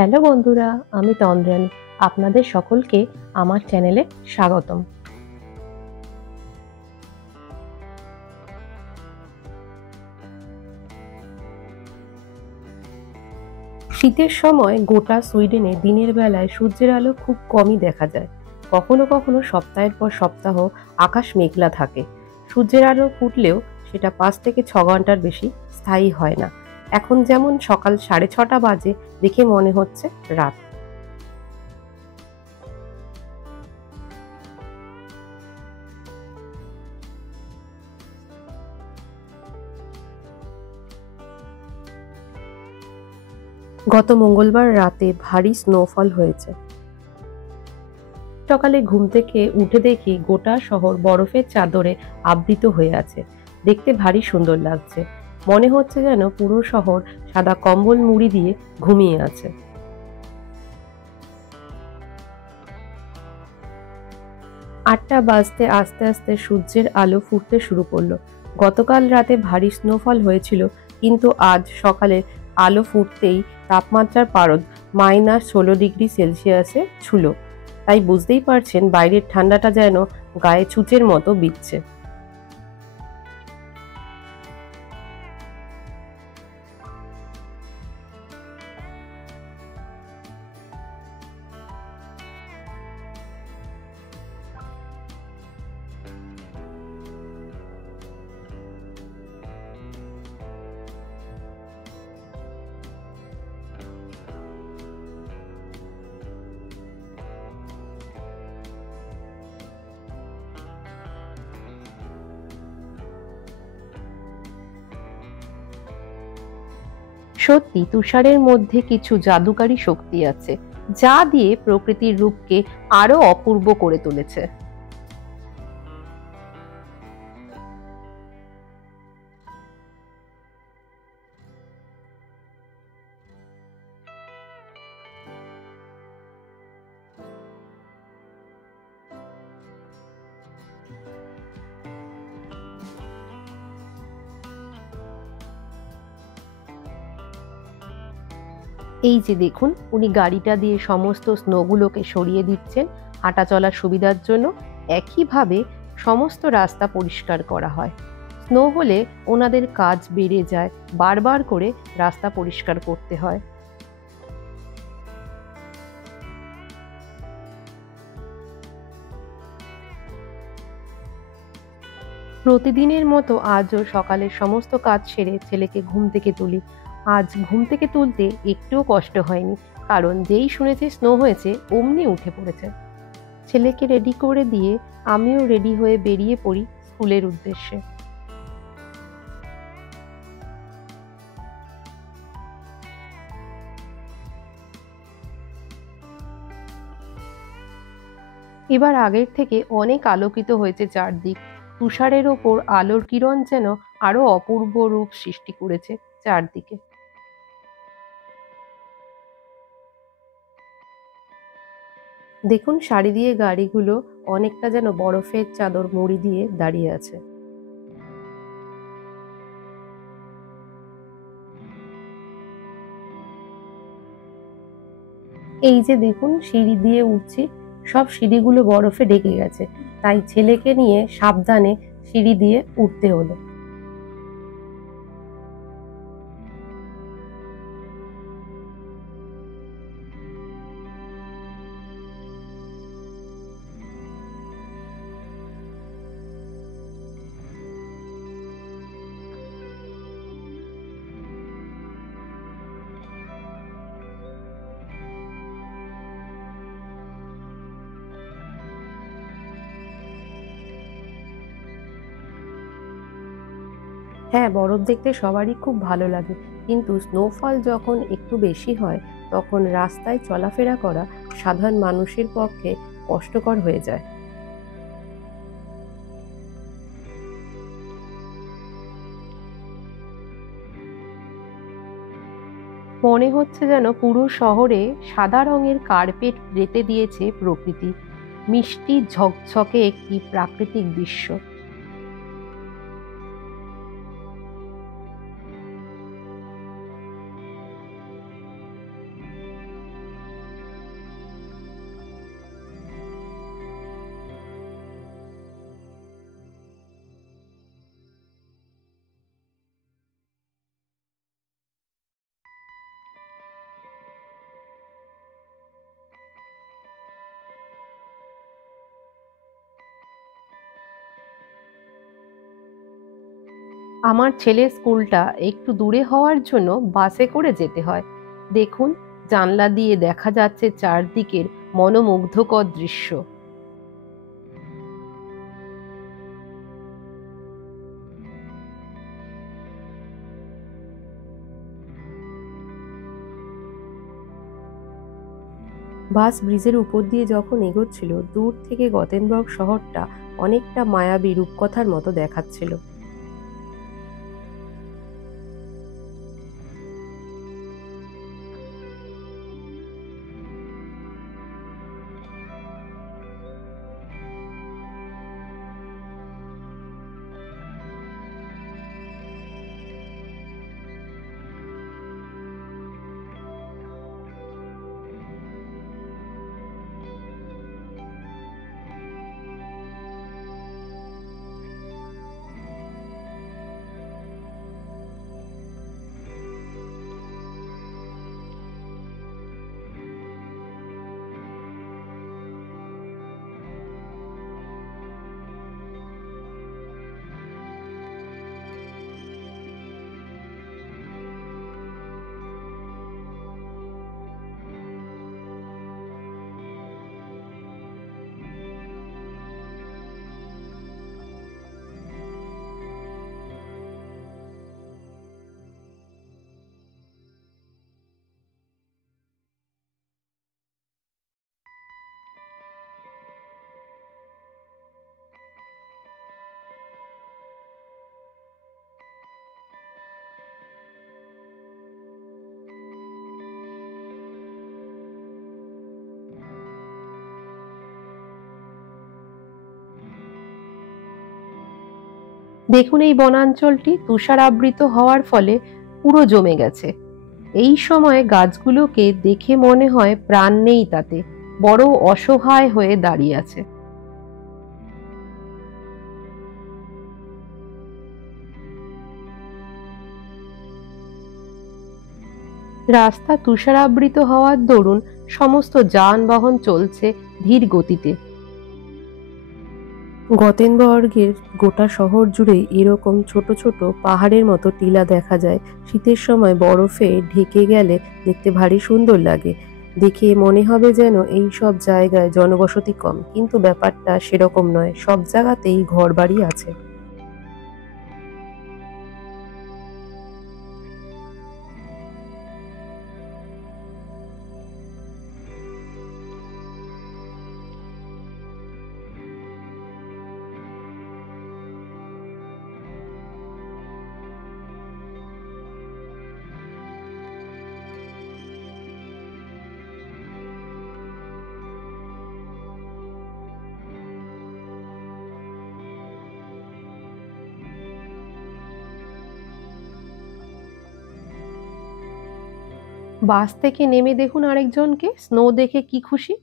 Hello বন্ধুরা, আমি তন্দ্রানী। আপনাদের সকলকে আমার চ্যানেলে স্বাগতম। শীতের সময় গোটা সুইডেনে দিনের বেলায় সূর্যের আলো খুব কমই দেখা যায়। কখনো কখনো সপ্তাহের পর সপ্তাহ আকাশ মেঘলা থাকে। সূর্যের আলো ফুটলেও সেটা 5 থেকে 6 ঘন্টার বেশি স্থায়ী হয় না। এখন যেমন সকাল 6:30 বাজে, দেখে মনে হচ্ছে রাত। গত মঙ্গলবার রাতে ভারী স্নোফল হয়েছে। সকালে ঘুম থেকে উঠে দেখি গোটা শহর বরফের চাদরে আবৃত হয়ে আছে। দেখতে ভারী সুন্দর লাগছে। মনে হচ্ছে যেন পুরো শহর সাদা কম্বল মুড়ি দিয়ে ঘুমিয়ে আছে। 8টা বাজতে আস্তে আস্তে সূর্যের আলো ফুটতে শুরু করলো। গতকাল রাতে ভারী স্নোফল হয়েছিল, কিন্তু আজ সকালে আলো ফুটতেই তাপমাত্রার পারদ -16 ডিগ্রি সেলসিয়াসে ছুঁলো। তাই বুঝতেই পারছেন বাইরের ঠান্ডাটা যেন গায়ে ছুঁচের মতো বিঁধছে। সত্যি তুষারের মধ্যে কিছু জাদুকারী শক্তি আছে, যা দিয়ে প্রকৃতির রূপকে আরো অপূর্ব করে তুলেছে। এই যে দেখুন, উনি গাড়িটা দিয়ে সমস্ত স্নোগুলোকে সরিয়ে দিচ্ছেন হাঁটা চলার সুবিধার জন্য। একইভাবে সমস্ত রাস্তা পরিষ্কার করা হয়। স্নো হলে ওনাদের কাজ বেড়ে যায়, বারবার করে রাস্তা পরিষ্কার করতে হয়। প্রতিদিনের মতো আজও সকালে সমস্ত কাজ সেরে ছেলেকে ঘুম থেকে তুলি। আজ ঘুম থেকে তুলতে একটুও কষ্ট হয়নি, কারণ যেই শুনেছে স্নো হয়েছে অমনি উঠে পড়েছে। ছেলেকে রেডি করে দিয়ে আমিও রেডি হয়ে বেরিয়ে পড়ি স্কুলের উদ্দেশ্যে। এবার আগের থেকে অনেক আলোকিত হয়েছে চারদিক। তুষারের ওপর আলোর কিরণ যেন আরো অপূর্ব রূপ সৃষ্টি করেছে চারদিকে। দেখুন, সারি দিয়ে গাড়িগুলো অনেকটা যেন বরফের চাদর মুড়ি দিয়ে দাঁড়িয়ে আছে। এই যে দেখুন, সিঁড়ি দিয়ে উঠছি, সব সিঁড়িগুলো বরফে ঢেকে গেছে। তাই ছেলেকে নিয়ে সাবধানে সিঁড়ি দিয়ে উঠতে হলো। হ্যাঁ, বরফ দেখতে সবারই খুব ভালো লাগে, কিন্তু স্নোফল যখন একটু বেশি হয় তখন রাস্তায় চলাফেরা করা সাধারণ মানুষের পক্ষে কষ্টকর হয়ে যায়। মনে হচ্ছে যেন পুরো শহরে সাদা রঙের কার্পেট পেতে দিয়েছে প্রকৃতি। মিষ্টি ঝকঝকে একটি প্রাকৃতিক দৃশ্য। আমার ছেলের স্কুলটা একটু দূরে হওয়ার জন্য বাসে করে যেতে হয়। দেখুন, জানলা দিয়ে দেখা যাচ্ছে চারদিকের মনোমুগ্ধকর দৃশ্য। বাস ব্রিজের উপর দিয়ে যখন এগোচ্ছিল, দূর থেকে গতেনবর্গ শহরটা অনেকটা মায়াবী রূপকথার মতো দেখাচ্ছিল। দেখুন, এই বনাঞ্চলটি তুষারাবৃত হওয়ার ফলে পুরো জমে গেছে। এই সময় গাছগুলোকে দেখে মনে হয় প্রাণ নেই তাতে, বড় অসহায় হয়ে দাঁড়িয়ে আছে। রাস্তা তুষারাবৃত হওয়ার দরুন সমস্ত যানবাহন চলছে ধীর গতিতে। গতেনবর্গের গোটা শহর জুড়ে এরকম ছোট ছোট পাহাড়ের মতো টিলা দেখা যায়। শীতের সময় বরফে ঢেকে গেলে দেখতে ভারী সুন্দর লাগে। দেখে মনে হবে যেন এই সব জায়গায় জনবসতি কম, কিন্তু ব্যাপারটা সেরকম নয়, সব জায়গাতেই ঘরবাড়ি আছে। বাস থেকে নেমে দেখুন আরেকজনকে, স্নো দেখে কি খুশি।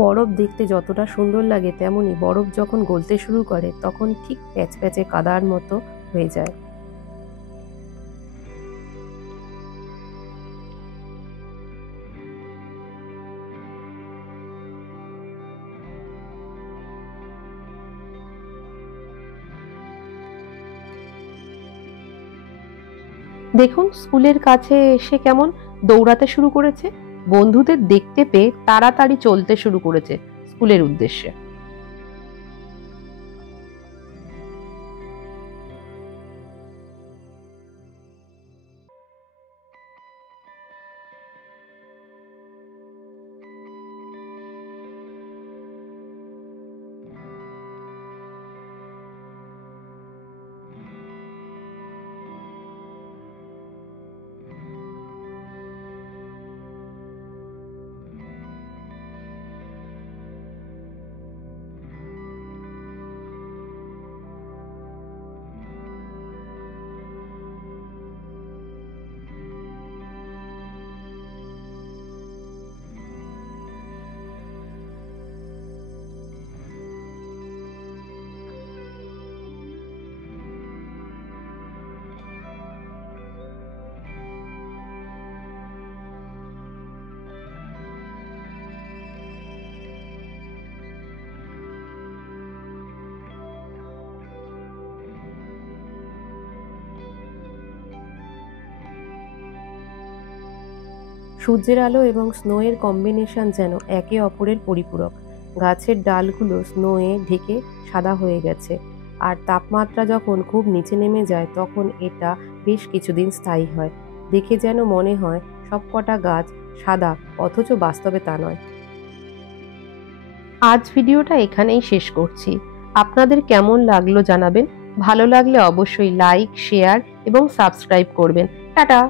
বরফ দেখতে যতটা সুন্দর লাগে, তেমনি বরফ যখন গলতে শুরু করে তখন ঠিক প্যাচপ্যাচে কাদার মতো হয়ে যায়। দেখুন, স্কুলের কাছে এসে কেমন দৌড়াতে শুরু করেছে। বন্ধুদের দেখতে পেয়ে তাড়াতাড়ি চলতে শুরু করেছে স্কুলের উদ্দেশ্যে। সূর্যের আলো এবং স্নোয়ের কম্বিনেশন যেন একে অপরের পরিপূরক। গাছের ডালগুলো স্নোয়ে ঢেকে সাদা হয়ে গেছে, আর তাপমাত্রা যখন খুব নিচে নেমে যায় তখন এটা বেশ কিছুদিন স্থায়ী হয়। দেখে যেন মনে হয় সবকটা গাছ সাদা, অথচ বাস্তবে তা নয়। আজ ভিডিওটা এখানেই শেষ করছি। আপনাদের কেমন লাগলো জানাবেন। ভালো লাগলে অবশ্যই লাইক, শেয়ার এবং সাবস্ক্রাইব করবেন। টাটা।